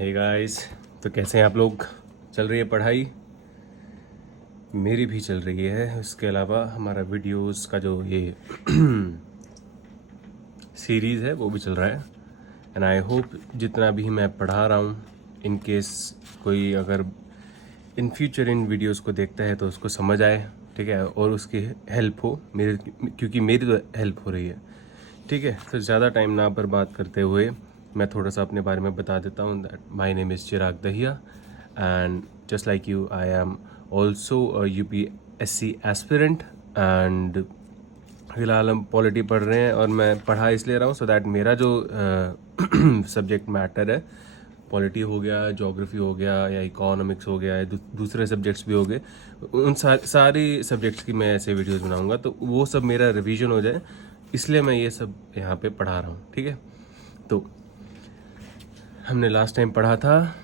Hey guys, तो कैसे हैं आप लोग? चल रही है पढ़ाई? मेरी भी चल रही है। इसके अलावा हमारा वीडियोस का जो ये सीरीज़ है वो भी चल रहा है। एंड आई होप जितना भी मैं पढ़ा रहा हूँ, इन केस कोई अगर इन फ्यूचर इन वीडियोस को देखता है तो उसको समझ आए, ठीक है, और उसकी हेल्प हो मेरे, क्योंकि मेरी तो हेल्प हो रही है, ठीक है। तो ज़्यादा टाइम ना बर्बाद करते हुए मैं थोड़ा सा अपने बारे में बता देता हूँ। That my name is Chirag Dahiya and just like you I am also a UPSC aspirant. And फिलहाल हम पॉलिटी पढ़ रहे हैं और मैं पढ़ा इसलिए रहा हूँ सो दैट मेरा जो सब्जेक्ट मैटर है, पॉलिटी हो गया, ज्योग्राफी हो गया, या इकोनॉमिक्स हो गया, या दूसरे सब्जेक्ट्स भी हो गए, उन सारी सब्जेक्ट्स की मैं ऐसे वीडियोस बनाऊंगा तो वो सब मेरा रिवीजन हो जाए, इसलिए मैं ये सब यहाँ पे पढ़ा रहा हूँ, ठीक है। तो हमने लास्ट टाइम पढ़ा था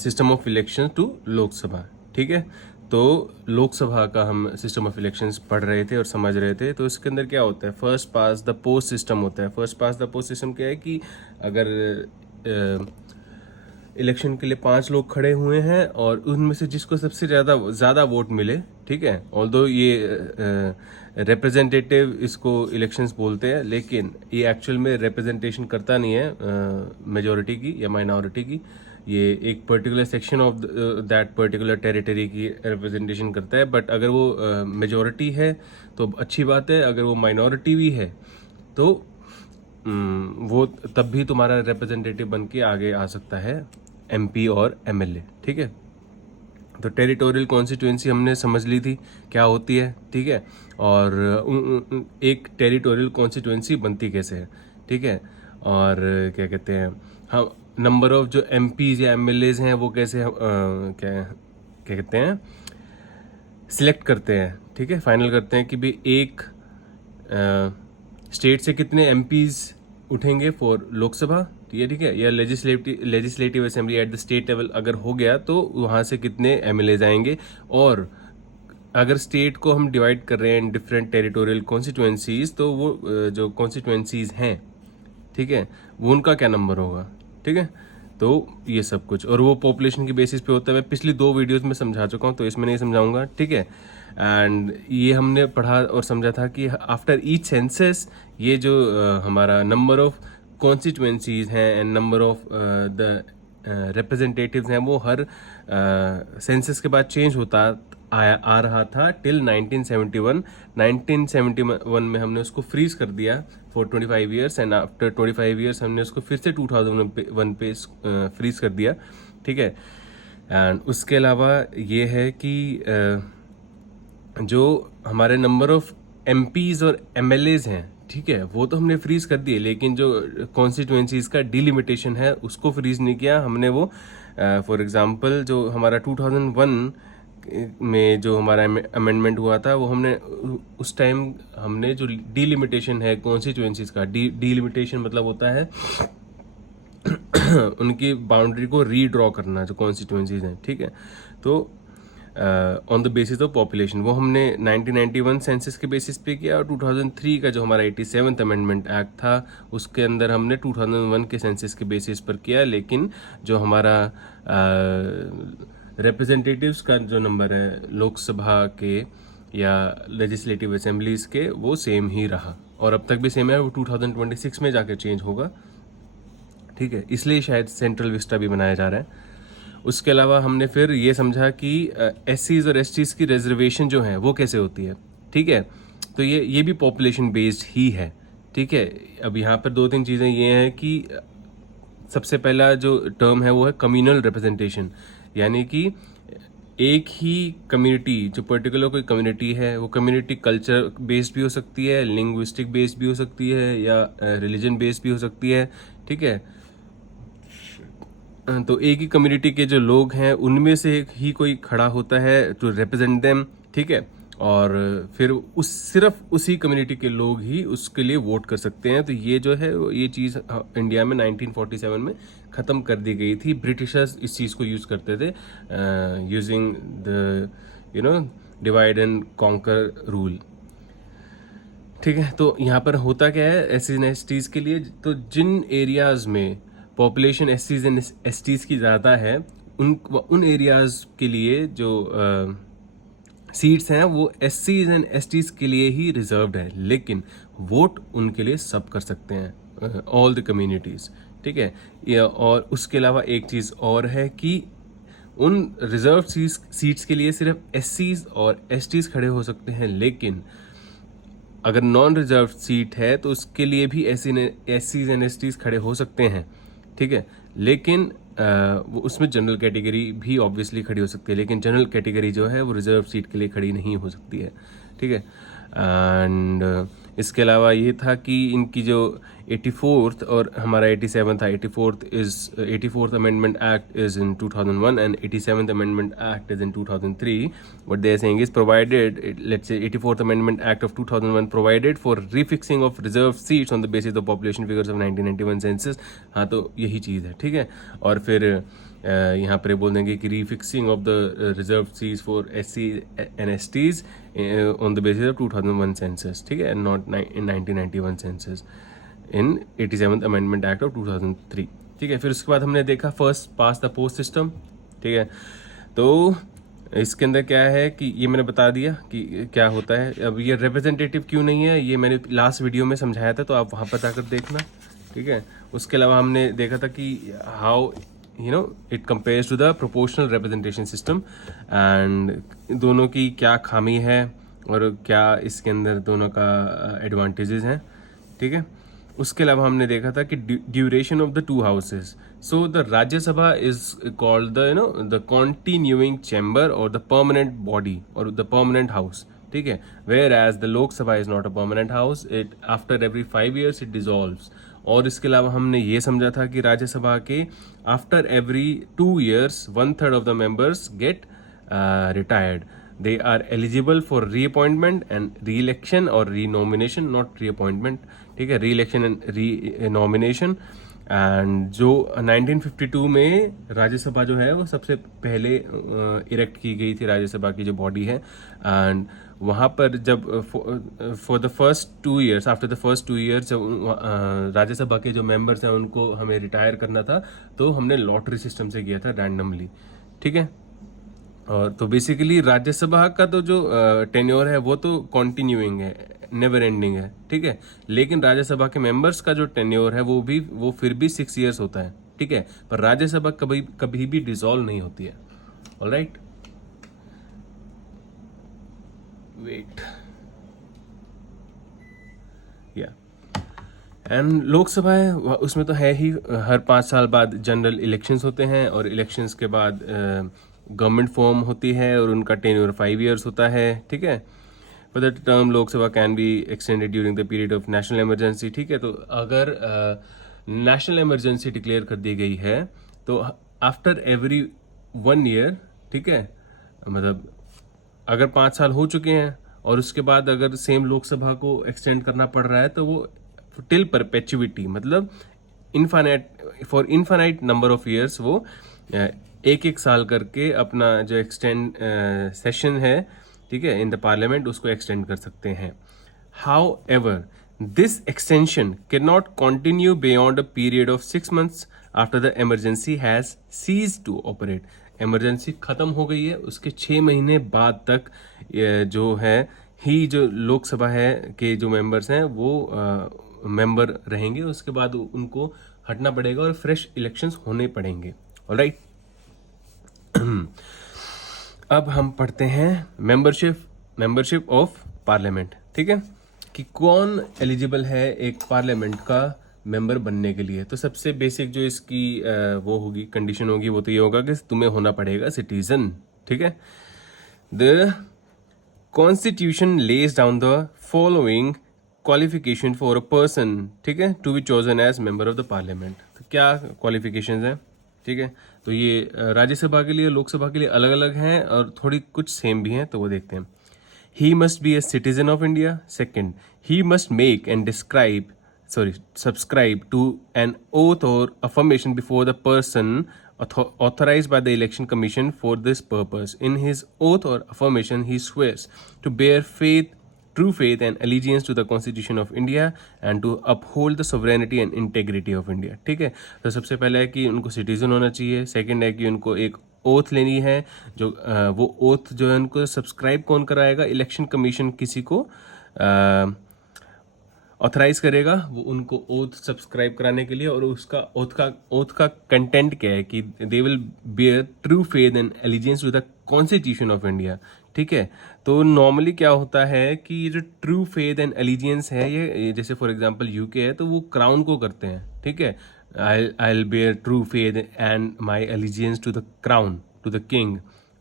system of election to Lok Sabha, ठीक है। तो लोकसभा का हम सिस्टम ऑफ इलेक्शंस पढ़ रहे थे और समझ रहे थे। तो इसके अंदर क्या होता है, first pass the post system होता है। First pass the post system क्या है कि अगर इलेक्शन के लिए 5 लोग खड़े हुए हैं और उनमें से जिसको सबसे ज़्यादा वोट मिले, ठीक है, ऑल्दो ये रिप्रेजेंटेटिव इसको इलेक्शंस बोलते हैं, लेकिन ये एक्चुअल में रिप्रेजेंटेशन करता नहीं है मेजॉरिटी की या माइनॉरिटी की। ये एक particular section of that particular territory की रिप्रेजेंटेशन करता है। बट अगर वो मेजॉरिटी है तो अच्छी बात है, अगर वो माइनॉरिटी भी है तो वो तब भी तुम्हारा रिप्रेजेंटेटिव बन के आगे आ सकता है, एमपी और एमएलए, ठीक है। तो टेरिटोरियल कॉन्स्टिट्यूएंसी हमने समझ ली थी क्या होती है, ठीक है। और एक टेरिटोरियल कॉन्स्टिट्यूएंसी बनती कैसे है, ठीक है। और क्या कहते हैं, हाँ, नंबर ऑफ जो एमपीज या एमएलएज हैं वो कैसे क्या क्या कहते हैं, सिलेक्ट करते हैं, ठीक है, फाइनल करते हैं कि भी एक स्टेट से कितने एमपीज उठेंगे फॉर लोकसभा, ठीक है, या legislative assembly at the state level अगर हो गया तो वहाँ से कितने एमएलए आएंगे। और अगर स्टेट को हम डिवाइड कर रहे हैं इन डिफरेंट टेरिटोरियल कॉन्स्टिट्यूएंसीज, तो वो जो कॉन्स्टिट्यूएंसीज हैं, ठीक है, वो उनका क्या नंबर होगा, ठीक है। तो ये सब कुछ, और वो पॉपुलेशन की बेसिस पे होता है। मैं पिछली 2 वीडियोस में समझा चुका हूँ तो इसमें नहीं समझाऊंगा, ठीक है। एंड ये हमने पढ़ा और समझा था कि आफ्टर ईच सेंसस ये जो हमारा नंबर ऑफ कॉन्स्टिट्यूएंसीज हैं and number of the representatives हैं वो हर सेंसस के बाद चेंज होता आ रहा था टिल 1971। 1971 में हमने उसको फ्रीज कर दिया for 25 years and after 25 years हमने उसको फिर से 2001 पे फ्रीज कर दिया, ठीक है। एंड उसके अलावा ये है कि जो हमारे नंबर ऑफ एमपीज और एमएलएज हैं, ठीक है, वो तो हमने फ्रीज कर दिए, लेकिन जो कॉन्स्टिट्यूएंसीज का डिलिमिटेशन है उसको फ्रीज नहीं किया हमने। वो फॉर एग्जांपल जो हमारा 2001 में जो हमारा अमेंडमेंट हुआ था, वो हमने उस टाइम हमने जो डिलिमिटेशन है कॉन्स्टिट्यूएंसीज का, डिलिमिटेशन मतलब होता है उनकी बाउंड्री को रीड्रॉ करना, जो कॉन्स्टिट्यूएंसीज हैं, ठीक है। तो on the basis of population वो हमने 1991 सेंसस के बेसिस पे किया, और 2003 का जो हमारा 87th अमेंडमेंट एक्ट था उसके अंदर हमने 2001 के सेंसस के बेसिस पर किया। लेकिन जो हमारा रिप्रेजेंटेटिव्स का जो नंबर है लोकसभा के या लेजिस्लेटिव असेंबलीज के, वो सेम ही रहा और अब तक भी सेम है। वो 2026 में जाकर चेंज होगा, ठीक है, इसलिए शायद सेंट्रल विस्टा भी बनाया जा रहा है। उसके अलावा हमने फिर ये समझा कि एससीज और एसटीज की रिजर्वेशन जो है वो कैसे होती है, ठीक है। तो ये भी पॉपुलेशन बेस्ड ही है, ठीक है। अब यहाँ पर 2-3 चीज़ें ये हैं कि सबसे पहला जो टर्म है वो है कम्युनल रिप्रेजेंटेशन, यानी कि एक ही कम्युनिटी, जो पर्टिकुलर कोई कम्युनिटी है, वो कम्युनिटी कल्चर बेस्ड भी हो सकती है, लिंग्विस्टिक बेस्ड भी हो सकती है, या रिलीजन बेस्ड भी हो सकती है, ठीक है। तो एक ही कम्युनिटी के जो लोग हैं उनमें से ही कोई खड़ा होता है टू रिप्रेजेंट देम, ठीक है। और फिर सिर्फ उसी कम्युनिटी के लोग ही उसके लिए वोट कर सकते हैं। तो ये जो है ये चीज़ इंडिया में 1947 में ख़त्म कर दी गई थी। ब्रिटिशर्स इस चीज़ को यूज़ करते थे using the divide and conquer rule, ठीक है। तो यहाँ पर होता क्या है S C and S Ts के लिए, तो जिन एरियाज़ में पॉपुलेशन एससीज एंड एसटीज की ज़्यादा है, उन एरियाज़ के लिए जो सीट्स हैं वो एससीज एंड एसटीज के लिए ही रिजर्व्ड है, लेकिन वोट उनके लिए सब कर सकते हैं, ऑल द कम्युनिटीज़, ठीक है। और उसके अलावा एक चीज़ और है कि उन रिजर्व सीट्स के लिए सिर्फ एससीज और एसटीज खड़े हो सकते हैं, लेकिन अगर नॉन रिजर्व सीट है तो उसके लिए भी एससीज एंड एसटीज खड़े हो सकते हैं, ठीक है। लेकिन वो उसमें जनरल कैटेगरी भी ऑब्वियसली खड़ी हो सकती है, लेकिन जनरल कैटेगरी जो है वो रिजर्व सीट के लिए खड़ी नहीं हो सकती है, ठीक है। एंड इसके अलावा ये था कि इनकी जो 84th और हमारा 87 था, 84th amendment act is in 2001 and 87th amendment act is in 2003. What they are saying is provided, let's say 84th Amendment Act of 2001 provided for refixing of reserved seats on the basis of population figures of 1991 census. हाँ, तो यही चीज़ है, ठीक है। और फिर यहाँ पर बोल देंगे कि रीफिक्सिंग of the reserve seats for SC and STs on the basis of 2001 census, ठीक है, not 1991 census in 87th amendment act of 2003, ठीक है। फिर उसके बाद हमने देखा first pass the post system, ठीक है। तो इसके अंदर क्या है कि ये मैंने बता दिया कि क्या होता है। अब ये रिप्रेजेंटेटिव क्यों नहीं है, ये मैंने लास्ट वीडियो में समझाया था, तो आप वहाँ पर जाकर देखना, ठीक है। उसके अलावा हमने देखा था कि how it compares to the proportional representation system, and दोनों की क्या खामी है और क्या इसके अंदर दोनों का एडवांटेजेस हैं, ठीक है। उसके अलावा हमने देखा था कि duration of the two houses. So the Rajya Sabha is called the the continuing chamber और द परमानेंट बॉडी और द परमानेंट हाउस, ठीक है। Whereas the Lok Sabha is not a permanent house, it after every 5 years it dissolves. और इसके अलावा हमने ये समझा था कि राज्यसभा के after every 2 years 1/3 of the members get retired. They are eligible for reappointment and re-election or re-nomination, not reappointment, ठीक है, re-election and re-nomination. एंड जो 1952 में राज्यसभा जो है वो सबसे पहले इरेक्ट की गई थी, राज्यसभा की जो बॉडी है। एंड वहाँ पर जब for the first 2 years, after the first 2 years जब राज्यसभा के जो मेंबर्स हैं उनको हमें रिटायर करना था, तो हमने लॉटरी सिस्टम से किया था, रैंडमली, ठीक है। और तो बेसिकली राज्यसभा का तो जो टेन्योर है वो तो कॉन्टिन्यूइंग है, नेवर एंडिंग है, ठीक है। लेकिन राज्यसभा के मेंबर्स का जो टेन्योर है वो फिर भी 6 years होता है, ठीक है। पर राज्यसभा कभी भी डिसॉल्व नहीं होती है। ऑलराइट, वेट, या एंड लोकसभा है उसमें तो है ही, हर 5 साल बाद जनरल इलेक्शंस होते हैं, और इलेक्शंस के बाद गवर्नमेंट फॉर्म होती है और उनका टेन्योर 5 years होता है, ठीक है। For the term Lok Sabha can be extended during the period of national emergency, ठीक है। तो अगर नेशनल इमरजेंसी डिक्लेयर कर दी गई है तो आफ्टर एवरी 1 year, ठीक है, मतलब अगर 5 साल हो चुके हैं और उसके बाद अगर सेम लोकसभा को एक्सटेंड करना पड़ रहा है तो वो टिल परपेचुइटी, मतलब for infinite number of years वो एक साल करके अपना जो एक्सटेंड सेशन है, ठीक है, इन द पार्लियामेंट, उसको एक्सटेंड कर सकते हैं। However this extension can not continue beyond a period of 6 months after the emergency has cease to operate. Emergency खत्म हो गई है, उसके 6 महीने बाद तक जो है ही जो लोकसभा है के जो मेंबर्स हैं वो मेंबर रहेंगे, उसके बाद उनको हटना पड़ेगा और फ्रेश इलेक्शंस होने पड़ेंगे। ऑलराइट, अब हम पढ़ते हैं मेंबरशिप ऑफ पार्लियामेंट, ठीक है, कि कौन एलिजिबल है एक पार्लियामेंट का मेंबर बनने के लिए। तो सबसे बेसिक जो इसकी वो होगी, कंडीशन होगी, वो तो ये होगा कि तुम्हें होना पड़ेगा सिटीजन, ठीक है। The constitution lays down the following qualification for a person, ठीक है, to be chosen as member of the parliament. तो क्या क्वालिफिकेशंस हैं, ठीक है। तो ये राज्यसभा के लिए, लोकसभा के लिए अलग अलग हैं और थोड़ी कुछ सेम भी हैं, तो वो देखते हैं। He must be a citizen of India. Second, he must make and subscribe to an oath or affirmation before the person authorized by the election commission for this purpose. In his oath or affirmation, he swears to bear faith true faith and allegiance to the Constitution of India and to uphold the sovereignty and integrity of India. ठीक है, तो सबसे पहले है कि उनको citizen होना चाहिए, सेकंड है कि उनको एक ओथ लेनी है, जो वो ओथ जो है उनको सब्सक्राइब कौन कराएगा, इलेक्शन कमीशन किसी को ऑथराइज करेगा वो उनको ओथ सब्सक्राइब कराने के लिए, और उसका ओथ का कंटेंट क्या है कि they will bear true faith and allegiance to the constitution of India. ठीक है, तो नॉर्मली क्या होता है कि ये जो ट्रू फेथ एंड एलिजेंस है, ये जैसे फॉर एग्जांपल यूके है तो वो क्राउन को करते हैं. ठीक है, I will bear true faith and my allegiance to the crown, to the king.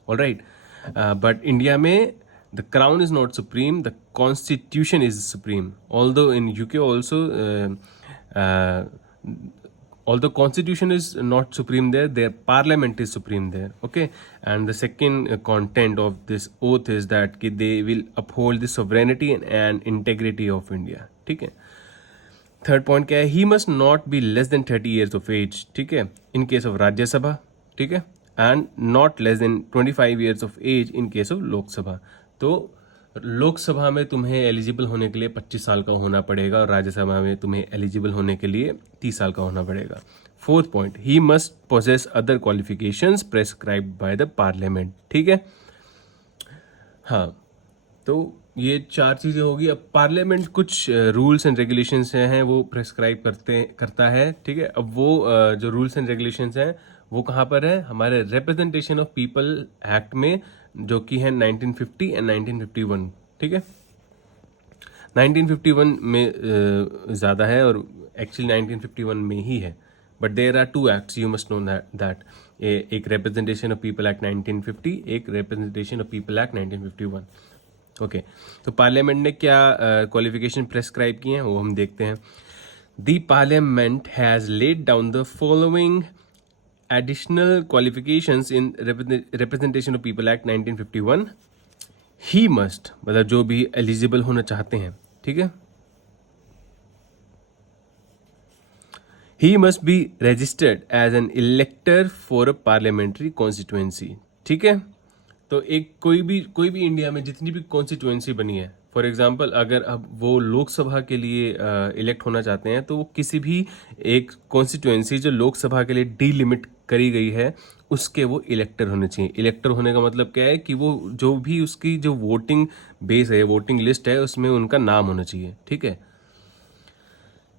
Alright, but India में the crown is not supreme, the constitution is supreme. Although in UK also although constitution is not supreme there, their parliament is supreme there. Okay, and the second content of this oath is that कि they will uphold the sovereignty and integrity of India. ठीक है, third point क्या है, he must not be less than 30 years of age. ठीक है, in case of राज्य सभा. ठीक है, and not less than 25 years of age in case of लोक सभा. तो लोकसभा में तुम्हें एलिजिबल होने के लिए 25 साल का होना पड़ेगा और राज्यसभा में तुम्हें एलिजिबल होने के लिए 30 साल का होना पड़ेगा. Fourth point, he must possess other qualifications prescribed by the parliament. ठीक है, हाँ, तो ये चार चीज़ें होगी. अब पार्लियामेंट कुछ रूल्स एंड रेगुलेशंस हैं वो प्रेस्क्राइब करता है. ठीक है, अब वो जो रूल्स एंड रेगुलेशंस हैं वो कहाँ पर है, हमारे रिप्रेजेंटेशन ऑफ पीपल एक्ट में, जो कि है 1950 एंड 1951. ठीक है, 1951 में ज़्यादा है और एक्चुअली 1951 में ही है, but there are two acts, you must know that. एक रिप्रेजेंटेशन ऑफ पीपल एक्ट 1950, एक representation of people act 1951. Okay, तो पार्लियामेंट ने क्या क्वालिफिकेशन प्रेस्क्राइब किए हैं वो हम देखते हैं. The parliament has lead down the following additional qualifications in representation of people act 1951. he must, मतलब जो भी एलिजिबल होना चाहते हैं. ठीक है, he must be registered as an elector for a parliamentary constituency. ठीक है, तो एक कोई भी इंडिया में जितनी भी कॉन्स्टिट्यूएंसी बनी है, फॉर एग्जांपल अगर अब वो लोकसभा के लिए इलेक्ट होना चाहते हैं तो वो किसी भी एक कॉन्स्टिट्यूएंसी जो लोकसभा के लिए डीलिमिट करी गई है उसके वो इलेक्टर होने चाहिए. इलेक्टर होने का मतलब क्या है कि वो जो भी उसकी जो वोटिंग बेस है, वोटिंग लिस्ट है, उसमें उनका नाम होना चाहिए. ठीक है,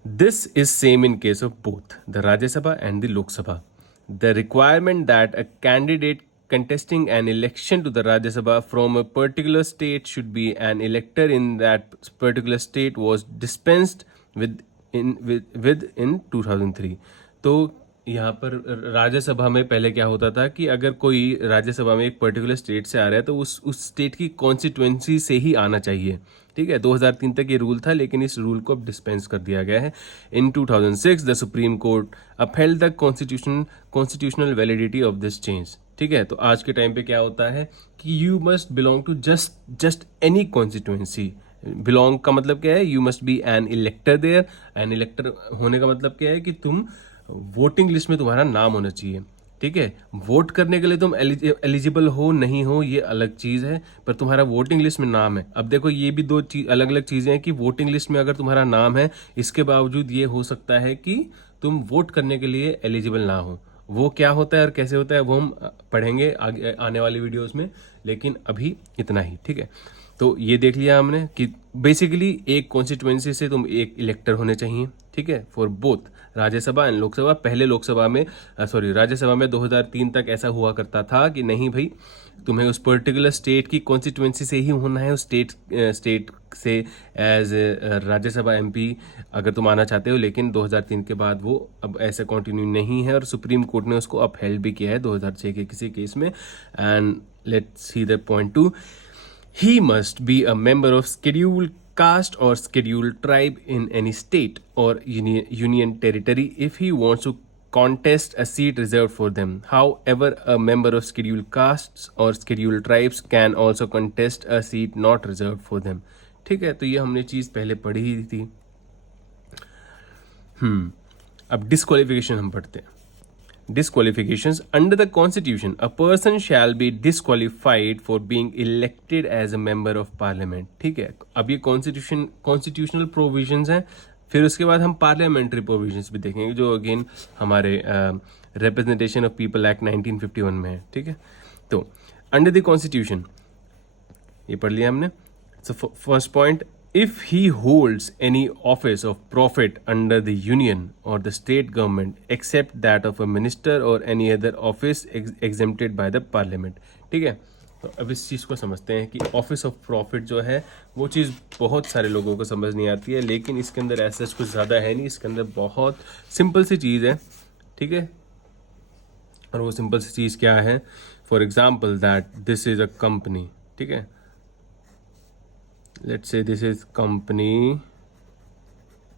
this is same in case of both the Rajya Sabha and the Lok Sabha. The requirement that a candidate contesting an election to the Rajya Sabha from a particular state should be an elector in that particular state was dispensed with in 2003. तो यहाँ पर राज्यसभा में पहले क्या होता था कि अगर कोई राज्यसभा में एक पर्टिकुलर स्टेट से आ रहा है तो उस स्टेट की कॉन्स्टिट्यूएंसी से ही आना चाहिए. ठीक है, 2003 तक ये रूल था, लेकिन इस रूल को अब डिस्पेंस कर दिया गया है. इन 2006 the supreme court upheld the constitutional validity of this change. ठीक है, तो आज के टाइम पे क्या होता है कि you must belong to just any constituency. Belong का मतलब क्या है, you must be an elector there. An elector होने का मतलब क्या है कि तुम वोटिंग लिस्ट में तुम्हारा नाम होना चाहिए. ठीक है, वोट करने के लिए तुम एलिजिबल हो नहीं हो ये अलग चीज़ है, पर तुम्हारा वोटिंग लिस्ट में नाम है. अब देखो ये भी दो अलग अलग चीज़ें हैं कि वोटिंग लिस्ट में अगर तुम्हारा नाम है, इसके बावजूद ये हो सकता है कि तुम वोट करने के लिए एलिजिबल ना हो. वो क्या होता है और कैसे होता है वो हम पढ़ेंगे आगे आने वाली वीडियोस में, लेकिन अभी इतना ही. ठीक है, तो ये देख लिया हमने कि बेसिकली एक कॉन्स्टिट्यूएंसी से तुम एक इलेक्टर होने चाहिए. ठीक है, for both Rajya Sabha and Lok Sabha. पहले लोकसभा में राज्यसभा में 2003 तक ऐसा हुआ करता था कि नहीं भाई, तुम्हें उस पर्टिकुलर स्टेट की कॉन्स्टिट्यूएंसी से ही होना है. उस स्टेट से एज राज्यसभा एमपी अगर तुम आना चाहते हो, लेकिन 2003 के बाद वो अब ऐसे कंटिन्यू नहीं है और सुप्रीम कोर्ट ने उसको अपहेल्ड भी किया है 2006 के किसी केस में. And let's see the point 2. He must be a member of scheduled caste or scheduled tribe in any state or union territory if he wants to contest a seat reserved for them. However, a member of scheduled castes or scheduled tribes can also contest a seat not reserved for them. ठीक है, तो ये हमने चीज़ पहले पढ़ी ही थी. अब disqualification हम पढ़ते हैं. disqualifications under the constitution, a person shall be disqualified for being elected as a member of parliament. ठीक है, अब ये कॉन्स्टिट्यूशनल प्रोविजंस हैं. फिर उसके बाद हम पार्लियामेंट्री प्रोविजंस भी देखेंगे जो अगेन हमारे रिप्रेजेंटेशन ऑफ पीपल एक्ट 1951 में है. ठीक है, तो अंडर द कॉन्स्टिट्यूशन ये पढ़ लिया हमने. So first point, if he holds any office of profit under the union or the state government except that of a minister or any other office exempted by the parliament. ठीक है, तो अब इस चीज़ को समझते हैं कि ऑफिस ऑफ प्रॉफिट जो है वो चीज़ बहुत सारे लोगों को समझ नहीं आती है, लेकिन इसके अंदर ऐसा कुछ ज़्यादा है नहीं. इसके अंदर बहुत सिंपल सी चीज़ है. ठीक है, और वो सिंपल सी चीज़ क्या है? For example that this is a company. ठीक है, let's say this is company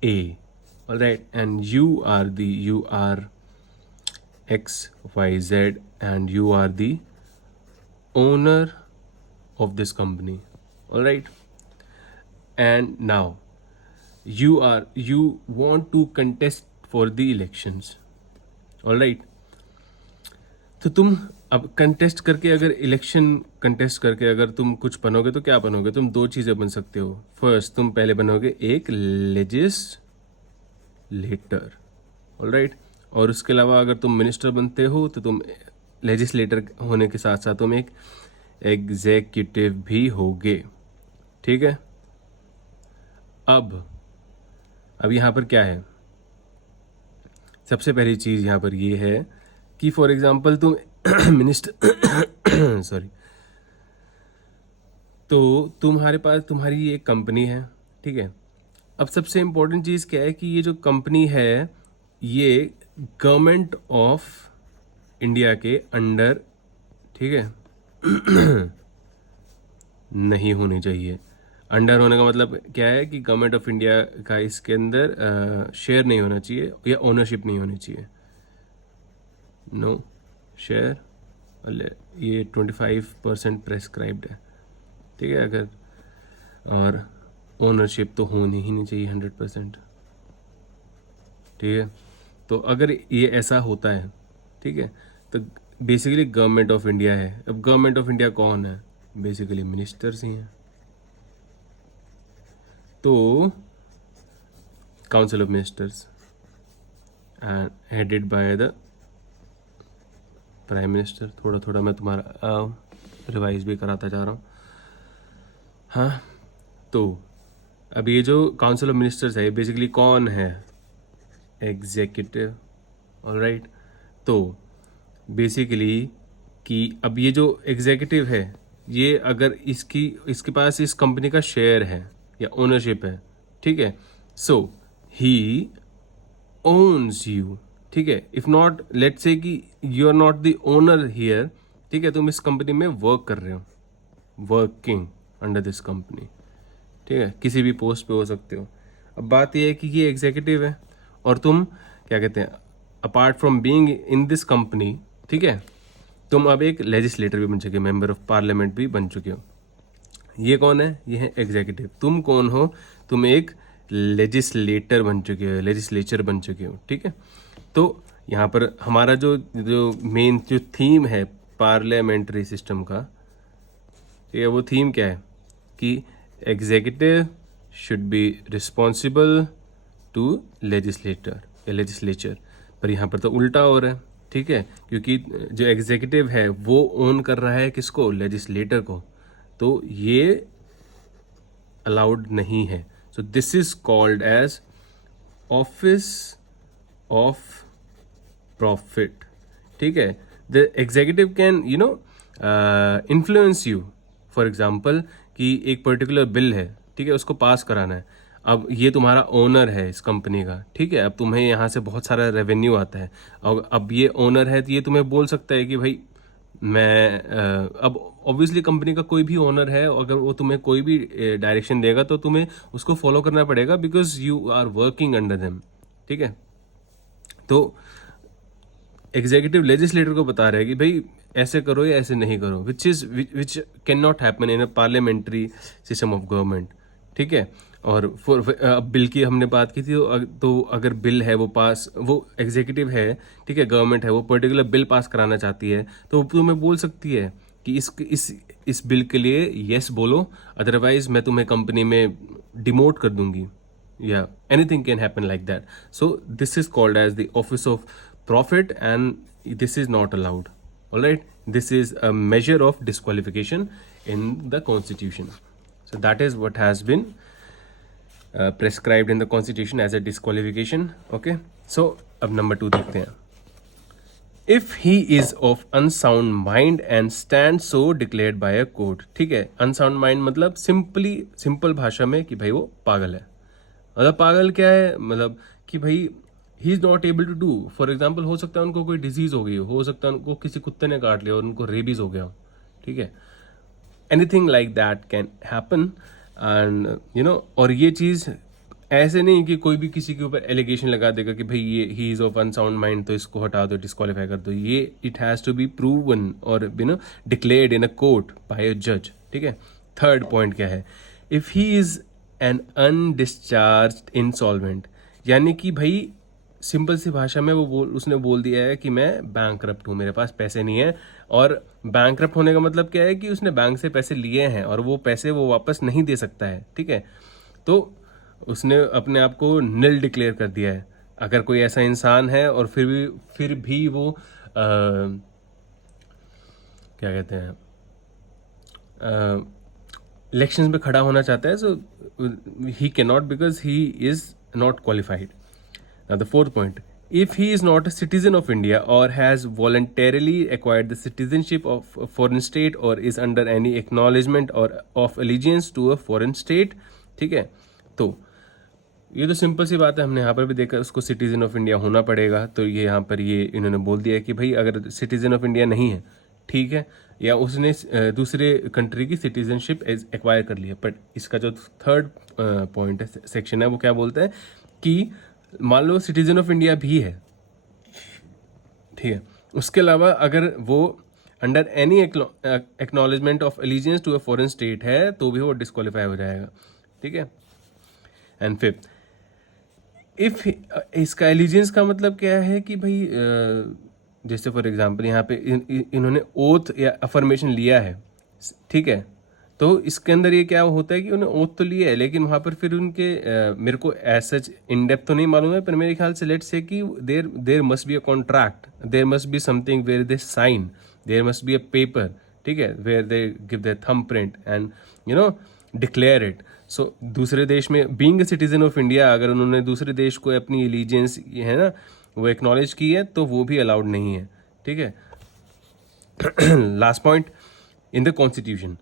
A, all right, and you are XYZ and you are the owner of this company, all right, and now you want to contest for the elections, all right. तो तुम अब contest करके अगर election contest करके अगर तुम कुछ बनोगे तो क्या बनोगे? तुम दो चीज़ें बन सकते हो. फर्स्ट, तुम पहले बनोगे एक लेजिस्लेटर, ऑलराइट, और उसके अलावा अगर तुम मिनिस्टर बनते हो तो तुम लेजिस्लेटर होने के साथ साथ तुम एक एग्जीक्यूटिव भी होगे. ठीक है, अब यहाँ पर क्या है? सबसे पहली चीज़ यहाँ पर ये है कि फॉर एग्जाम्पल तुम मिनिस्टर सॉरी, तो तुम्हारे पास तुम्हारी एक कंपनी है. ठीक है, अब सबसे इम्पोर्टेंट चीज़ क्या है कि ये जो कंपनी है ये गवर्नमेंट ऑफ इंडिया के अंडर, ठीक है, नहीं होनी चाहिए. अंडर होने का मतलब क्या है कि गवर्नमेंट ऑफ इंडिया का इसके अंदर शेयर नहीं होना चाहिए या ओनरशिप नहीं होनी चाहिए. नो शेयर, ये 25% प्रेस्क्राइब्ड है. ठीक है, अगर और ओनरशिप तो होनी ही नहीं चाहिए 100%. ठीक है, तो अगर ये ऐसा होता है, ठीक है, तो बेसिकली गवर्नमेंट ऑफ इंडिया है. अब गवर्नमेंट ऑफ इंडिया कौन है? बेसिकली मिनिस्टर्स ही हैं. तो council of ministers and headed by the prime minister. थोड़ा थोड़ा मैं तुम्हारा रिवाइज भी कराता जा रहा हूँ. हाँ, तो अब ये जो काउंसिल ऑफ मिनिस्टर्स है बेसिकली कौन है? Executive, alright. तो बेसिकली कि अब ये जो एग्जीक्यूटिव है ये अगर इसके पास इस कंपनी का शेयर है या ओनरशिप है, ठीक है, सो ही ओन्स यू. ठीक है, इफ नॉट, लेट्स से कि you are not the owner here. ठीक है, तुम इस कंपनी में वर्क कर रहे हो, वर्किंग अंडर दिस कंपनी. ठीक है, किसी भी पोस्ट पे हो सकते हो. अब बात यह है कि ये एग्जीक्यूटिव है और तुम क्या कहते हैं, apart from being in this company, ठीक है, तुम अब एक लेजिस्लेटर भी बन चुके हो, मेंबर ऑफ पार्लियामेंट भी बन चुके हो. ये कौन है? ये है एग्जीक्यूटिव. तुम कौन हो? तुम एक लेजिस्लेटर बन चुके हो, लेजिस्लेचर बन चुके हो. ठीक है, तो यहाँ पर हमारा जो मेन जो थीम है पार्लियामेंट्री सिस्टम का, ठीक है, वो थीम क्या है कि executive should be responsible to legislator या लेजिस्लेचर. पर यहाँ पर तो उल्टा हो रहा है. ठीक है, क्योंकि जो एग्जीक्यूटिव है वो ओन कर रहा है किसको? लेजिस्लेटर को. तो ये अलाउड नहीं है. So this is called as office of profit. ठीक है, the executive can influence you. For example कि एक पर्टिकुलर बिल है, ठीक है, उसको पास कराना है. अब ये तुम्हारा ओनर है इस कंपनी का. ठीक है, अब तुम्हें यहाँ से बहुत सारा रेवेन्यू आता है. अब ये ओनर है तो ये तुम्हें बोल सकता है कि भाई मैं अब ऑब्वियसली कंपनी का कोई भी ओनर है, अगर वो तुम्हें कोई भी डायरेक्शन देगा तो तुम्हें उसको फॉलो करना पड़ेगा because you are working under them. ठीक है, तो एग्जीक्यूटिव लेजिस्लेटर को बता रहा है कि भाई ऐसे करो या ऐसे नहीं करो, which can not happen in a parliamentary system of government. ठीक है। और बिल की हमने बात की थी, तो अगर बिल है वो पास, वो एग्जीक्यूटिव है, ठीक है, गवर्नमेंट है, वो पर्टिकुलर बिल पास कराना चाहती है तो तुम्हें बोल सकती है कि इस बिल के लिए यस बोलो, अदरवाइज मैं तुम्हें कंपनी में डिमोट कर दूंगी, या anything can happen like that. So this is called as the office of profit and this is not allowed. Alright, this is a measure of disqualification in the constitution. So that is what has been prescribed in the constitution as a disqualification. Okay, so अब number 2 देखते हैं। If he is of unsound mind and stands so declared by a court, ठीक है, unsound mind मतलब simple भाषा में कि भाई वो पागल है। मतलब पागल क्या है, मतलब कि भाई he is not able to do, for example हो सकता है उनको कोई डिजीज हो गई हो सकता है उनको किसी कुत्ते ने काट लिया और उनको रेबीज हो गया हो, ठीक है, anything like that can happen. And you no, और ये चीज़ ऐसे नहीं कि कोई भी किसी के ऊपर एलिगेशन लगा देगा कि भाई ये he is of unsound mind तो इसको हटा दो, डिस्क्वालीफाई कर दो। ये it has to be proven और you know declared in a court by a जज, ठीक है। थर्ड पॉइंट क्या है, if he is an undischarged insolvent, यानी कि भाई सिंपल सी भाषा में उसने बोल दिया है कि मैं बैंकरप्ट हूँ, मेरे पास पैसे नहीं है। और बैंकरप्ट होने का मतलब क्या है कि उसने बैंक से पैसे लिए हैं और वो पैसे वो वापस नहीं दे सकता है, ठीक है। तो उसने अपने आप को निल डिक्लेयर कर दिया है। अगर कोई ऐसा इंसान है और फिर भी वो क्या कहते हैं, इलेक्शंस में खड़ा होना चाहता है, so he can not because he is not qualified. Now the fourth point, if he is not a citizen of India or has voluntarily acquired the citizenship of a foreign state or is under any acknowledgement or of allegiance to a foreign state, ठीक है। तो ये तो simple सी बात है, हमने यहाँ पर भी देखा उसको सिटीजन ऑफ इंडिया होना पड़ेगा। तो ये यहाँ पर ये इन्होंने बोल दिया है कि भाई अगर सिटीजन ऑफ इंडिया नहीं है, ठीक है, या उसने दूसरे कंट्री की सिटीजनशिप एक्वायर कर लिया, बट इसका जो थर्ड पॉइंट है, सेक्शन है, वो क्या बोलता है कि मान लो सिटीजन ऑफ इंडिया भी है, ठीक है, उसके अलावा अगर वो under any acknowledgement of allegiance to a foreign state है तो भी वो डिस्क्वालीफाई हो जाएगा, ठीक है। एंड फिफ्थ, इफ इसका एलिजियंस का मतलब क्या है कि भाई जैसे फॉर एग्जांपल यहाँ पे इन्होंने ओथ या अफर्मेशन लिया है, ठीक है, तो इसके अंदर ये क्या होता है कि उन्होंने ओथ तो लिया है लेकिन वहाँ पर फिर उनके मेरे को एज सच इन डेप्थ तो नहीं मालूम है, पर मेरे ख्याल से लेट्स से कि there must be a contract, there must be something where they sign, there must be a paper, ठीक है, where they give their thumb print and you know declare it. So दूसरे देश में being a citizen of India, अगर उन्होंने दूसरे देश को अपनी एलिजेंस है ना वो एक्नॉलेज की है तो वो भी अलाउड नहीं है, ठीक है। Last point, in the constitution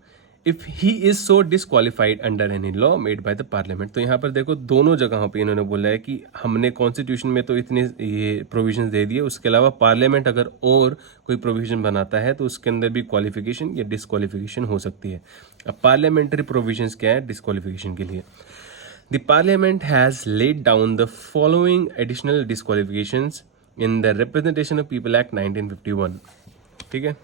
if he is so disqualified under any law made by the parliament. तो यहाँ पर देखो दोनों जगहों पे इन्होंने बोला है कि हमने कॉन्स्टिट्यूशन में तो इतने ये प्रोविजन दे दिए, उसके अलावा पार्लियामेंट अगर और कोई प्रोविजन बनाता है तो उसके अंदर भी क्वालिफिकेशन या डिस्क्वालिफिकेशन हो सकती है। अब पार्लियामेंट्री प्रोविजंस क्या है डिस्क्वालिफिकेशन के लिए, the parliament has laid down the following additional disqualifications in the representation of people act 1951, ठीक है।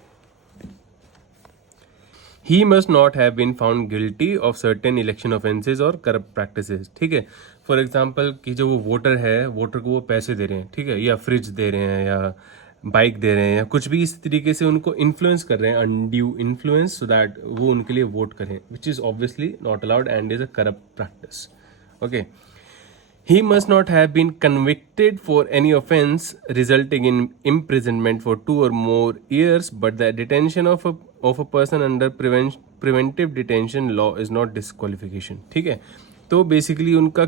He must not have been found guilty of certain election offences or corrupt practices, ठीक है। For example कि जो वो voter है, voter को वो पैसे दे रहे हैं, ठीक है, या फ्रिज दे रहे हैं या बाइक दे रहे हैं या कुछ भी इस तरीके से उनको इन्फ्लुएंस कर रहे हैं, अनड्यू इन्फ्लुएंस, सो दैट वो उनके लिए वोट करें, which is obviously not allowed and is a corrupt practice, okay. He must not have been convicted for any offence resulting in imprisonment for 2 or more years, but the detention of a person under preventive detention law is not disqualification, ठीक है। तो basically उनका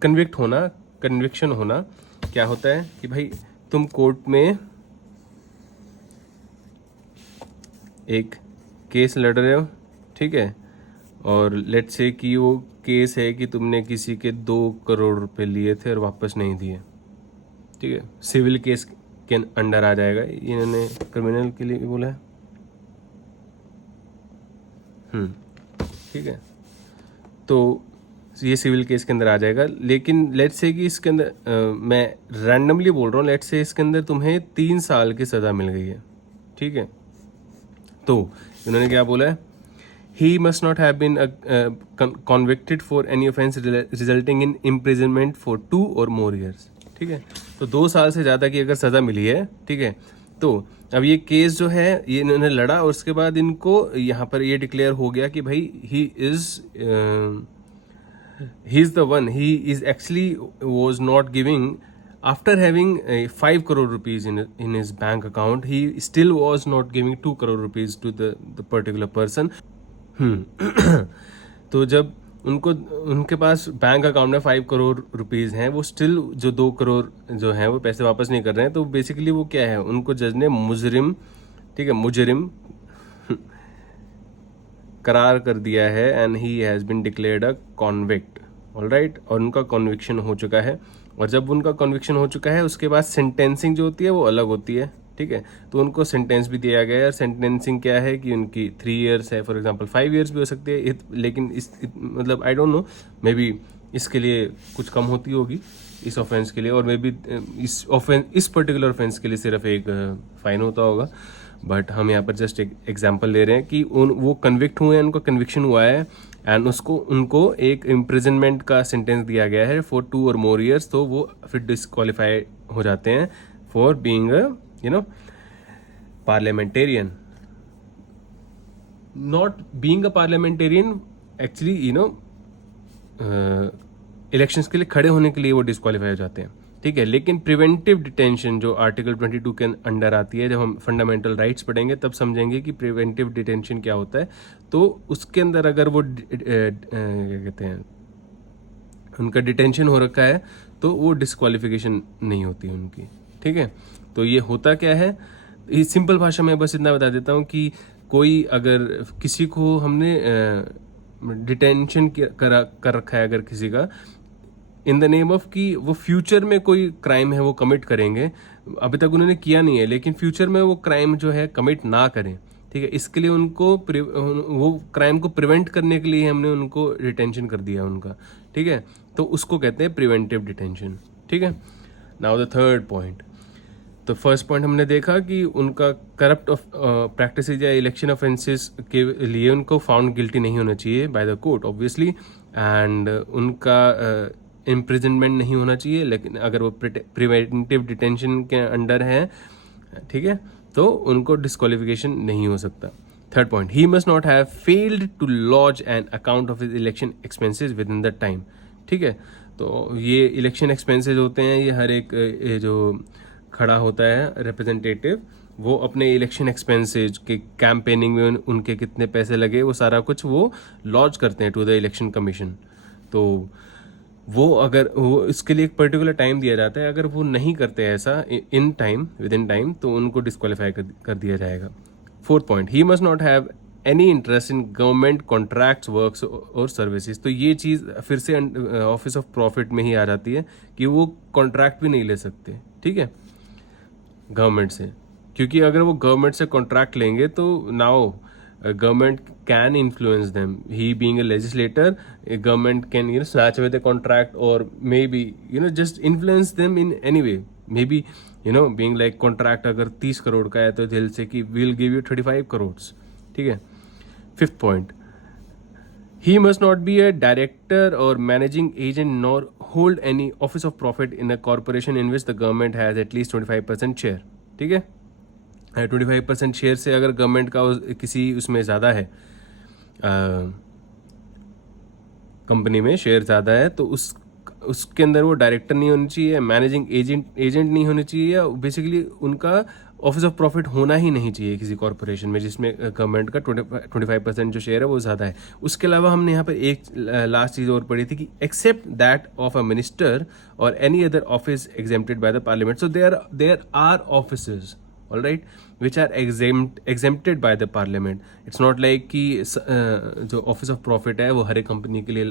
conviction होना क्या होता है कि भाई तुम कोर्ट में एक केस लड़ रहे हो, ठीक है, और लेट्स से कि वो केस है कि तुमने किसी के 2 करोड़ रुपए लिए थे और वापस नहीं दिए, ठीक है, सिविल केस के अंडर आ जाएगा। इन्होंने क्रिमिनल के लिए बोला है, ठीक है, तो ये सिविल केस के अंदर आ जाएगा। लेकिन लेट्स से कि इसके अंदर मैं रैंडमली बोल रहा हूँ, लेट्स से इसके अंदर तुम्हें 3 साल की सज़ा मिल गई है, ठीक है। तो इन्होंने क्या बोला है, he must not have been convicted for any offense resulting in imprisonment for 2 or more years. ठीक है, तो 2 साल से ज़्यादा की अगर सज़ा मिली है, ठीक है, तो अब ये केस जो है ये इन्होंने लड़ा और उसके बाद इनको यहाँ पर ये डिक्लेयर हो गया कि भाई he is the one, he is actually was not giving. After having 5 crore rupees in his bank account, he still was not giving 2 crore rupees to the particular person. तो जब उनके पास बैंक अकाउंट में 5 crore rupees हैं, वो still जो 2 करोड़ जो हैं वो पैसे वापस नहीं कर रहे हैं, तो बेसिकली वो क्या है, उनको जज ने मुजरिम, ठीक है, मुजरिम करार कर दिया है and he has been declared a convict. Alright, और उनका कॉन्विक्शन हो चुका है. और जब उनका कॉन्विक्शन हो चुका है उसके बाद सेंटेंसिंग जो होती है वो अलग होती है. ठीक है, तो उनको सेंटेंस भी दिया गया है. और सेंटेंसिंग क्या है कि उनकी 3 इयर्स है, फॉर एग्जांपल 5 इयर्स भी हो सकती है, लेकिन मतलब I don't know, may be इसके लिए कुछ कम होती होगी इस ऑफेंस के लिए, और मे बी इस पर्टिकुलर ऑफेंस के लिए सिर्फ एक फाइन होता होगा. बट हम यहाँ पर जस्ट एक एग्जाम्पल ले रहे हैं कि वो कन्विक्ट हुए हैं, उनको कन्विक्शन हुआ है एंड उनको एक इम्प्रिजनमेंट का सेंटेंस दिया गया है फॉर 2 और मोर ईयर्स. तो वो फिर डिस्क्वालीफाई हो जाते हैं for being parliamentarian. Not being a parliamentarian, actually elections के लिए खड़े होने के लिए वो डिस्क्वालीफाई हो जाते हैं. ठीक है, लेकिन प्रिवेंटिव डिटेंशन जो आर्टिकल 22 के अंडर आती है, जब हम फंडामेंटल राइट्स पढ़ेंगे तब समझेंगे कि प्रिवेंटिव डिटेंशन क्या होता है. तो उसके अंदर अगर वो क्या कहते हैं, उनका डिटेंशन हो रखा है तो वो डिस्क्वालिफिकेशन नहीं होती उनकी. ठीक है, तो ये होता क्या है, इस सिंपल भाषा में बस इतना बता देता हूँ कि कोई अगर किसी को हमने डिटेंशन कर रखा है अगर किसी का, इन द नेम ऑफ कि वो फ्यूचर में कोई क्राइम है वो कमिट करेंगे, अभी तक उन्होंने किया नहीं है, लेकिन फ्यूचर में वो क्राइम जो है कमिट ना करें. ठीक है, इसके लिए उनको वो क्राइम को प्रिवेंट करने के लिए हमने उनको डिटेंशन कर दिया उनका. ठीक है, तो उसको कहते हैं प्रिवेंटिव डिटेंशन. ठीक है, नाउ द थर्ड पॉइंट. तो फर्स्ट पॉइंट हमने देखा कि उनका करप्ट प्रैक्टिसेज या इलेक्शन ऑफेंसेस के लिए उनको फाउंड गिल्टी नहीं होना चाहिए by the court obviously, and उनका इम्प्रिजनमेंट नहीं होना चाहिए. लेकिन अगर वो प्रिवेंटिव डिटेंशन के अंडर है, ठीक है, तो उनको डिस्क्वालिफिकेशन नहीं हो सकता. Third point, he must not have failed to lodge an account of his election expenses within the time. ठीक है, तो ये इलेक्शन एक्सपेंसेस होते हैं, ये हर एक जो खड़ा होता है रिप्रेजेंटेटिव, वो अपने इलेक्शन एक्सपेंसेज के कैंपेनिंग में उनके कितने पैसे लगे वो सारा कुछ वो लॉज करते हैं टू द इलेक्शन कमीशन. तो वो अगर वो इसके लिए एक पर्टिकुलर टाइम दिया जाता है, अगर वो नहीं करते ऐसा in time, with in time, तो उनको डिस्क्वालीफाई कर दिया जाएगा. Fourth point, he must not have any interest in government contracts, works और सर्विसेज. तो ये चीज़ फिर से ऑफिस ऑफ प्रॉफिट में ही आ जाती है कि वो कॉन्ट्रैक्ट भी नहीं ले सकते. ठीक है, गवर्नमेंट से, क्योंकि अगर वो गवर्नमेंट से कॉन्ट्रैक्ट लेंगे तो now government can influence them. He being a legislator, a government can snatch away the contract or maybe just influence them in any way. Maybe being like contract अगर 30 करोड़ का है तो दिल से कि we'll give you 35 crores. ठीक है. Fifth point, he must not be a director or managing agent nor hold any office of profit in a corporation in which the government has at least 25% share. ठीक है, 25% share से अगर government का किसी उसमें ज़्यादा है, कंपनी में शेयर ज़्यादा है, तो उसके अंदर वो डायरेक्टर नहीं होनी चाहिए, मैनेजिंग एजेंट नहीं होनी चाहिए, बेसिकली उनका ऑफिस ऑफ प्रॉफिट होना ही नहीं चाहिए किसी कॉरपोरेशन में जिसमें गवर्नमेंट का 25% जो शेयर है वो ज़्यादा है. उसके अलावा हमने यहाँ पर एक लास्ट चीज़ और पढ़ी थी कि except that of a minister और any other office exempted by the parliament. So there are offices, all right, which are exempted by the parliament. It's not like कि जो office of profit है वो हर एक कंपनी के लिए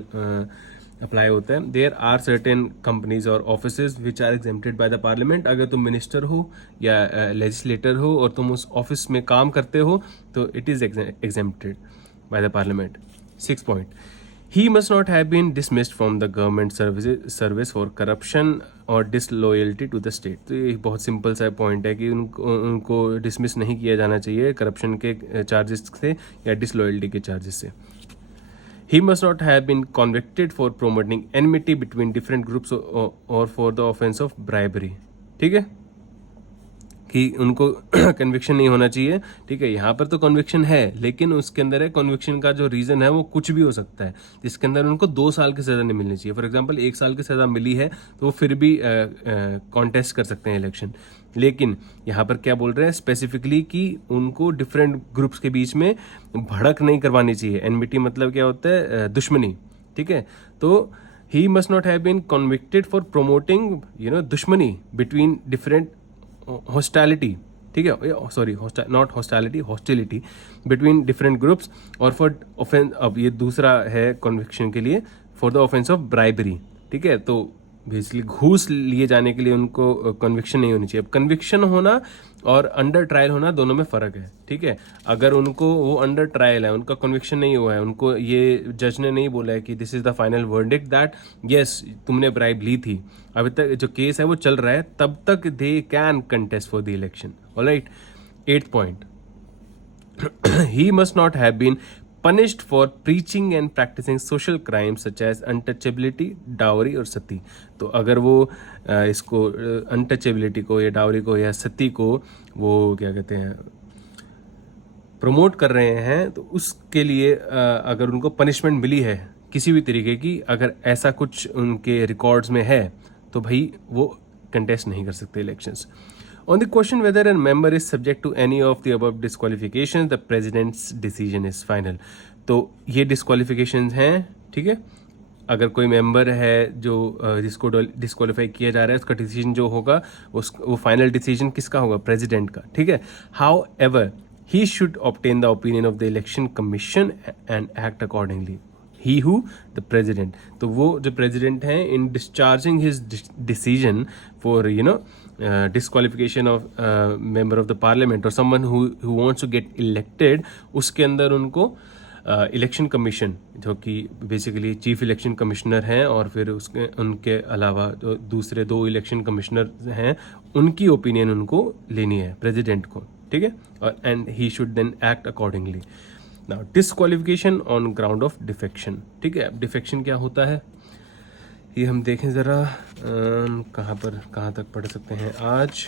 apply होता है. There are certain companies or offices which are exempted by the parliament. अगर तुम मिनिस्टर हो या लेजिस्लेटर हो और तुम उस ऑफिस में काम करते हो तो it is exempted by the parliament. 6th point, He must not have been dismissed from the government service for corruption or disloyalty to the state. तो ये बहुत सिंपल सा पॉइंट है कि उनको डिसमिस नहीं किया जाना चाहिए करप्शन के चार्जेस से या डिसलॉयल्टी के चार्जेस से. He must not have been convicted for promoting enmity between different groups or for the offense of bribery. ठीक है कि उनको कन्विक्शन नहीं होना चाहिए. ठीक है, यहाँ पर तो कन्विक्शन है, लेकिन उसके अंदर है कन्विक्शन का जो रीज़न है वो कुछ भी हो सकता है, जिसके अंदर उनको 2 साल की सज़ा नहीं मिलनी चाहिए. फॉर एग्जांपल 1 साल की सज़ा मिली है तो वो फिर भी कॉन्टेस्ट कर सकते हैं इलेक्शन. लेकिन यहाँ पर क्या बोल रहे हैं स्पेसिफिकली कि उनको डिफरेंट ग्रुप्स के बीच में भड़क नहीं करवानी चाहिए. एनमिटी मतलब क्या होता है, दुश्मनी. ठीक है, तो he must not have been convicted for promoting दुश्मनी बिटवीन डिफरेंट हॉस्टैलिटी. ठीक है, sorry not hostility, hostility between different groups. और फॉर ऑफेंस, अब ये दूसरा है कन्विक्शन के लिए, for the offence of bribery. ठीक है, तो बेसिकली घूस लिए जाने के लिए उनको कन्विक्शन नहीं होनी चाहिए. अब कन्विक्शन होना और अंडर ट्रायल होना दोनों में फ़र्क है. ठीक है, अगर उनको वो अंडर ट्रायल है, उनका कन्विक्शन नहीं हुआ है, उनको ये जज ने नहीं बोला है कि this is the final verdict that yes तुमने ब्राइब ली थी, अभी तक जो केस है वो चल रहा है, तब तक they can contest for the election. Alright. 8th point, he must not have been punished for preaching and practicing social crimes such as untouchability, dowry और सती. तो अगर वो इसको अनटचेबिलिटी को या डावरी को या सती को वो क्या कहते हैं प्रमोट कर रहे हैं, तो उसके लिए अगर उनको पनिशमेंट मिली है किसी भी तरीके की, अगर ऐसा कुछ उनके रिकॉर्ड्स में है, तो भाई वो कंटेस्ट नहीं कर सकते elections. On the question whether a member is subject to any of the above disqualifications, the president's decision is final. तो ये disqualifications हैं. ठीक है, अगर कोई मेंबर है जो जिसको डिस्क्वालीफाई किया जा रहा है, उसका डिसीजन जो होगा वो फाइनल डिसीजन किसका होगा, प्रेसिडेंट का. ठीक है, how ever he should obtain the opinion of the election commission and act accordingly. He who the president, तो वो जो प्रेसिडेंट हैं, इन discharging his decision for disqualification of member of the parliament or someone who wants to get elected, उसके अंदर उनको election commission जो कि basically chief election commissioner हैं और फिर उसके उनके अलावा जो दूसरे 2 इलेक्शन कमिश्नर हैं, उनकी ओपिनियन उनको लेनी है प्रेसिडेंट को. ठीक है, और and he should then act accordingly. Now disqualification on ground of defection. ठीक है, अब डिफेक्शन क्या होता है ये हम देखें ज़रा. कहाँ तक पढ़ सकते हैं आज.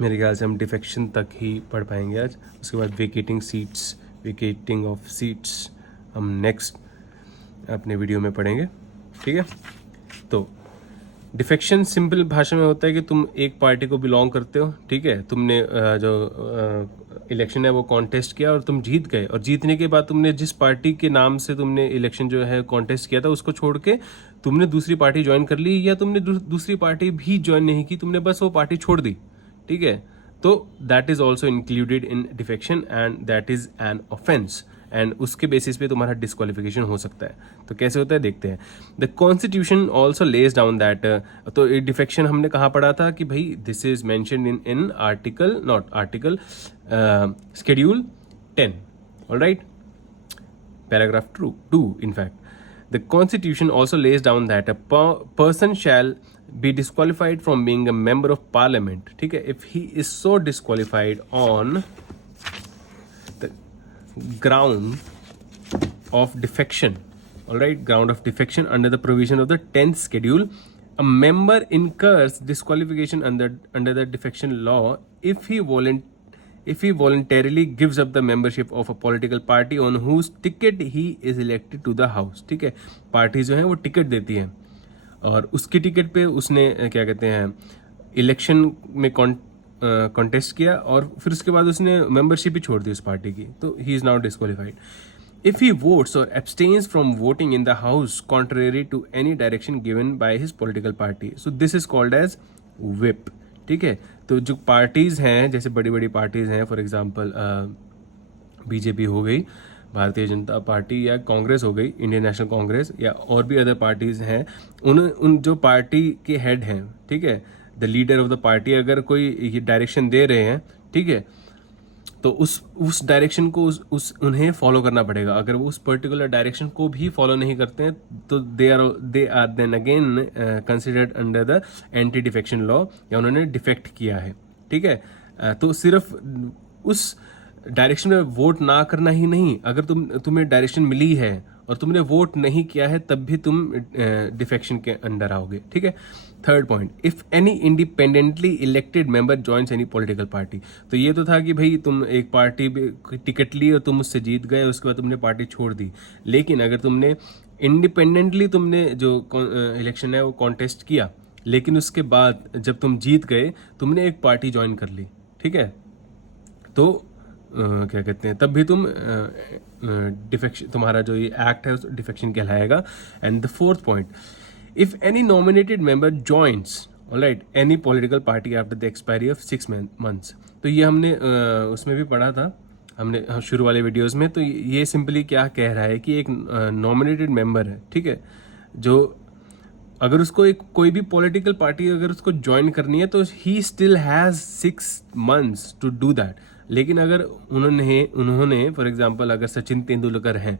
मेरे ख्याल से हम डिफेक्शन तक ही पढ़ पाएंगे आज. उसके बाद वेकेटिंग ऑफ सीट्स हम नेक्स्ट अपने वीडियो में पढ़ेंगे. ठीक है, तो डिफेक्शन सिंपल भाषा में होता है कि तुम एक पार्टी को बिलोंग करते हो. ठीक है, तुमने जो इलेक्शन है वो कॉन्टेस्ट किया और तुम जीत गए, और जीतने के बाद तुमने जिस पार्टी के नाम से तुमने इलेक्शन जो है कॉन्टेस्ट किया था उसको छोड़ के तुमने दूसरी पार्टी ज्वाइन कर ली, या तुमने दूसरी पार्टी भी ज्वाइन नहीं की, तुमने बस वो पार्टी छोड़ दी. ठीक है, तो that is also included in defection and that is an offence, and उसके बेसिस पे तुम्हारा डिस्क्वालिफिकेशन हो सकता है. तो कैसे होता है देखते हैं. The constitution also lays down that, तो डिफेक्शन हमने कहाँ पढ़ा था कि भाई this is mentioned in article not article schedule 10. Alright, paragraph 2 in fact. The constitution also lays down that a person shall be disqualified from being a member of parliament. ठीक है, if he is so disqualified on the ground of defection, all right, ground of defection under the provision of the 10th schedule, a member incurs disqualification under the defection law if he voluntarily gives up the membership of a political party on whose ticket he is elected to the house. ठीक है, party जो है वो ticket देती है और उसकी ticket पे उसने क्या कहते हैं इलेक्शन में कॉन्टेस्ट किया और फिर उसके बाद उसने मेंबरशिप ही छोड़ दी उस पार्टी की, तो he is now disqualified. If he votes or abstains from voting in the house contrary to any direction given by his political party, so this is called as whip. ठीक है, तो जो parties हैं जैसे बड़ी बड़ी पार्टीज़ हैं, for example BJP हो गई, भारतीय जनता पार्टी, या कांग्रेस हो गई, इंडियन नेशनल कांग्रेस, या और भी अदर पार्टीज़ हैं, उन जो पार्टी के हेड हैं, ठीक है, the leader of the party, अगर कोई ये डायरेक्शन दे रहे हैं, ठीक है, तो उस डायरेक्शन को उस उन्हें फॉलो करना पड़ेगा। अगर वो उस पर्टिकुलर डायरेक्शन को भी फॉलो नहीं करते हैं तो they are then again considered under the anti defection law, या उन्होंने डिफेक्ट किया है। ठीक है, तो सिर्फ उस डायरेक्शन में वोट ना करना ही नहीं, अगर तुम्हें डायरेक्शन मिली है और तुमने वोट नहीं किया है तब भी तुम डिफेक्शन के अंडर आओगे। ठीक है। Third point, if any independently elected member joins any political party. तो ये तो था कि भाई तुम एक पार्टी टिकट ली और तुम उससे जीत गए, उसके बाद तुमने पार्टी छोड़ दी। लेकिन अगर तुमने इंडिपेंडेंटली तुमने जो इलेक्शन है वो कॉन्टेस्ट किया, लेकिन उसके बाद जब तुम जीत गए तुमने एक पार्टी ज्वाइन कर ली, ठीक है, तो क्या कहते हैं, तब भी तुम डिफेक्शन, तुम्हारा जो ये एक्ट है डिफेक्शन कहलाएगा। And the fourth point, if any nominated member joins alright any political party after the expiry of 6 months। तो ये हमने उसमें भी पढ़ा था, हमने शुरू वाले वीडियोस में। तो ये सिंपली क्या कह रहा है कि एक नॉमिनेटेड मेंबर है, ठीक है, जो अगर उसको एक कोई भी पॉलिटिकल पार्टी अगर उसको ज्वाइन करनी है तो he still has 6 months to do that. लेकिन अगर उन्होंने फॉर एग्जांपल अगर सचिन तेंदुलकर हैं,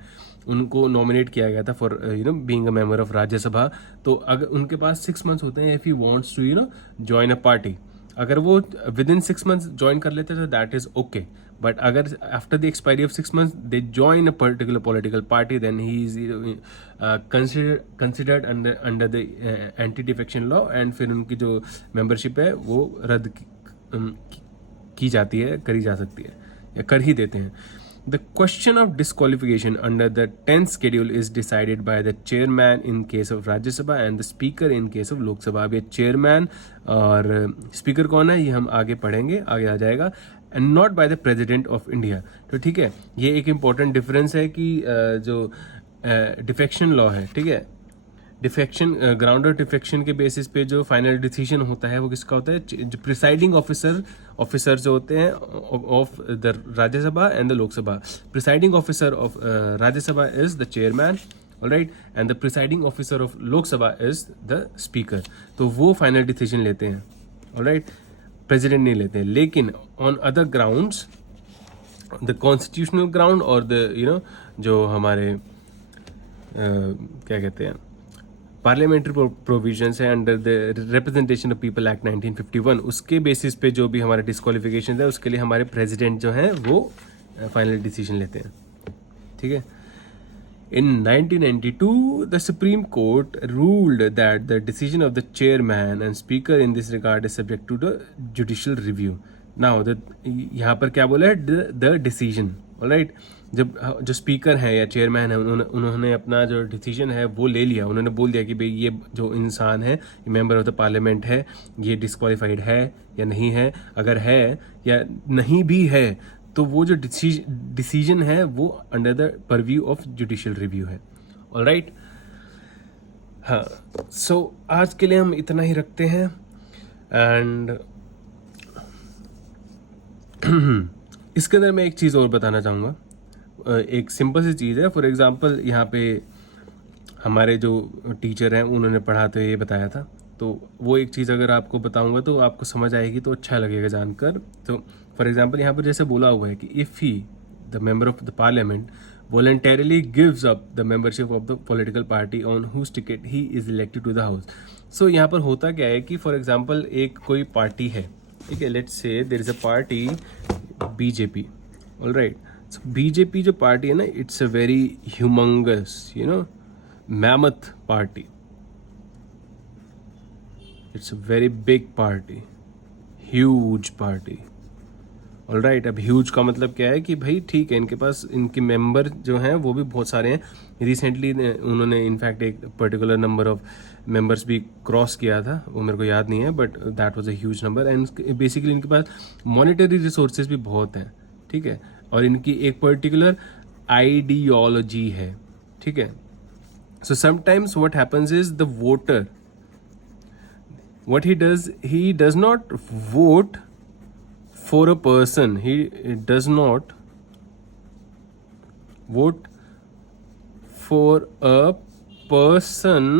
उनको नॉमिनेट किया गया था for being a member of Rajya Sabha, तो अगर उनके पास 6 months होते हैं if he wants to join a party, अगर वो विद इन 6 months ज्वाइन कर लेते हैं तो दैट इज ओके। बट अगर after the expiry of 6 months they join a particular political party, then he is considered under the anti defection law, and फिर उनकी जो मेंबरशिप है वो रद्द की जाती है, करी जा सकती है, या कर ही देते हैं। The question of disqualification under the 10th schedule is decided by the chairman in case of Rajya Sabha and the speaker in case of Lok Sabha। अब ये chairman और speaker कौन है ये हम आगे पढ़ेंगे, आगे आ जाएगा। and not by the president of India। तो ठीक है, ये एक important difference है कि जो defection law है, ठीक है, डिफेक्शन ग्राउंड ऑफ डिफेक्शन के बेसिस पे जो फाइनल डिसीजन होता है वो किसका होता है, जो प्रिसाइडिंग ऑफिसर जो होते हैं of the Rajya Sabha and the Lok Sabha. Presiding officer of Rajya Sabha is the chairman, alright, and the presiding officer of Lok Sabha is the speaker. तो वो फाइनल डिसीजन लेते हैं, ऑलराइट, प्रेसिडेंट नहीं लेते हैं। लेकिन on other grounds, the constitutional ground और द जो हमारे क्या कहते हैं पार्लियामेंट्री प्रोविजंस है under the representation of people act 1951, उसके बेसिस पे जो भी हमारे डिस्क्वालिफिकेशन है उसके लिए हमारे प्रेसिडेंट जो हैं वो फाइनल डिसीजन लेते हैं। ठीक है। In 1992, the Supreme Court ruled that the decision of the chairman and speaker in this regard is subject to the judicial review. Now, यहाँ पर क्या बोला है, the decision, alright? जब जो स्पीकर है या चेयरमैन है उन्होंने अपना जो डिसीजन है वो ले लिया, उन्होंने बोल दिया कि भाई ये जो इंसान है, ये मेंबर ऑफ द पार्लियामेंट है, ये डिस्क्वालिफाइड है या नहीं है। अगर है या नहीं भी है तो वो जो डिसीजन है वो under the purview of judicial review है, ऑलराइट। हाँ, सो आज के लिए हम इतना ही रखते हैं। एंड इसके अंदर मैं एक चीज़ और बताना चाहूँगा, एक सिंपल सी चीज़ है। फॉर एग्जांपल यहाँ पे हमारे जो टीचर हैं उन्होंने पढ़ाते हुए ये बताया था, तो वो एक चीज़ अगर आपको बताऊंगा तो आपको समझ आएगी, तो अच्छा लगेगा जानकर। तो फॉर एग्जांपल यहाँ पर जैसे बोला हुआ है कि if he the member of the parliament voluntarily gives up the membership of the political party on whose ticket he is elected to the house। so यहाँ पर होता क्या है कि फॉर एग्जांपल एक कोई पार्टी है, ठीक है, let's say there is a party BJP, alright. So BJP जो पार्टी है ना, it's a very humongous mammoth party, it's a very big party, huge party, alright. अब ह्यूज का मतलब क्या है कि भाई ठीक है, इनके पास इनके मेंबर जो हैं वो भी बहुत सारे हैं। रिसेंटली उन्होंने इनफैक्ट एक पर्टिकुलर नंबर ऑफ मेंबर्स भी क्रॉस किया था, वो मेरे को याद नहीं है, but that was a huge number. And basically इनके पास मॉनेटरी रिसोर्सेज भी बहुत हैं, ठीक है, और इनकी एक पर्टिकुलर आइडियोलॉजी है, ठीक है। So sometimes what happens is the voter, what he does not vote for a person, he does not vote for a person,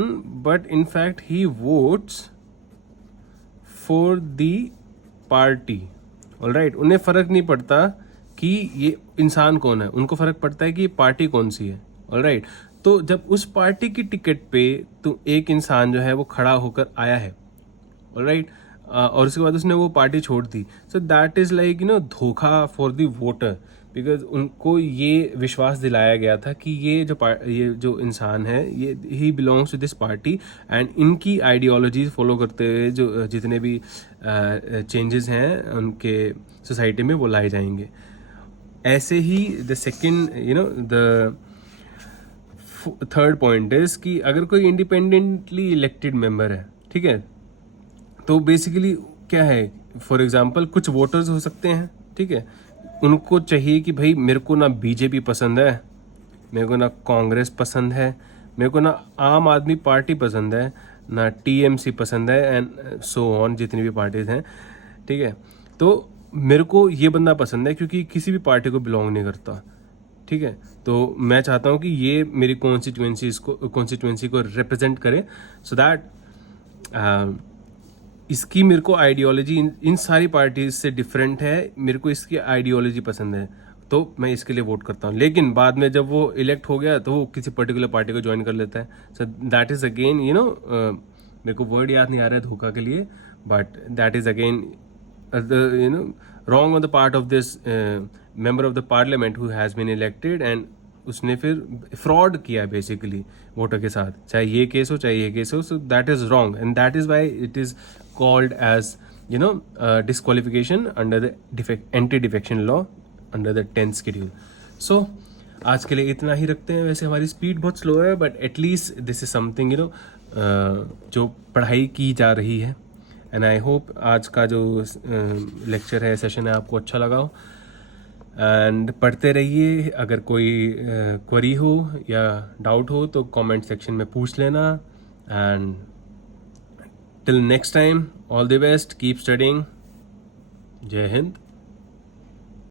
but in fact he votes for the party, all right। उन्हें फर्क नहीं पड़ता कि ये इंसान कौन है, उनको फर्क पड़ता है कि ये पार्टी कौन सी है। ऑलराइट, तो जब उस पार्टी की टिकट पे तो एक इंसान जो है वो खड़ा होकर आया है, ऑलराइट, और उसके बाद उसने वो पार्टी छोड़ दी, सो दैट इज लाइक धोखा फॉर द वोटर, बिकॉज उनको ये विश्वास दिलाया गया था कि ये जो इंसान है ये he belongs to this party, and इनकी आइडियोलॉजीज फॉलो करते हुए जो जितने भी चेंजेस हैं उनके सोसाइटी में वो लाए जाएंगे। ऐसे ही the second the third point is कि अगर कोई इंडिपेंडेंटली इलेक्टेड मेंबर है, ठीक है, तो बेसिकली क्या है, फॉर एग्जांपल कुछ वोटर्स हो सकते हैं, ठीक है, उनको चाहिए कि भाई मेरे को ना बीजेपी पसंद है, मेरे को ना कांग्रेस पसंद है, मेरे को ना आम आदमी पार्टी पसंद है, ना टीएमसी पसंद है, एंड सो ऑन जितनी भी पार्टीज हैं, ठीक है, तो मेरे को ये बंदा पसंद है क्योंकि किसी भी पार्टी को बिलोंग नहीं करता, ठीक है, तो मैं चाहता हूँ कि ये मेरी कॉन्स्टिट्यूएंसी को रिप्रेजेंट करे, सो दैट इसकी मेरे को आइडियोलॉजी इन सारी पार्टीज से डिफरेंट है, मेरे को इसकी आइडियोलॉजी पसंद है, तो मैं इसके लिए वोट करता हूँ। लेकिन बाद में जब वो इलेक्ट हो गया तो वो किसी पर्टिकुलर पार्टी को ज्वाइन कर लेता है, सो दैट इज अगेन मेरे को वर्ड याद नहीं आ रहा है धोखा के लिए, but that is again wrong on the part of this member of the parliament who has been elected, and उसने फिर फ्रॉड किया बेसिकली वोटर के साथ, चाहे ये केस हो चाहे ये केस हो, so that is wrong, and that is why it is called as disqualification under the anti defection law under the 10th schedule. So आज के लिए इतना ही रखते हैं। वैसे हमारी स्पीड बहुत स्लो है, but at least this is something जो पढ़ाई की जा रही है, एंड आई होप आज का जो लेक्चर है, सेशन है, आपको अच्छा लगा हो, एंड पढ़ते रहिए। अगर कोई क्वेरी हो या डाउट हो तो कमेंट सेक्शन में पूछ लेना, and till next time all the best, keep studying. जय हिंद।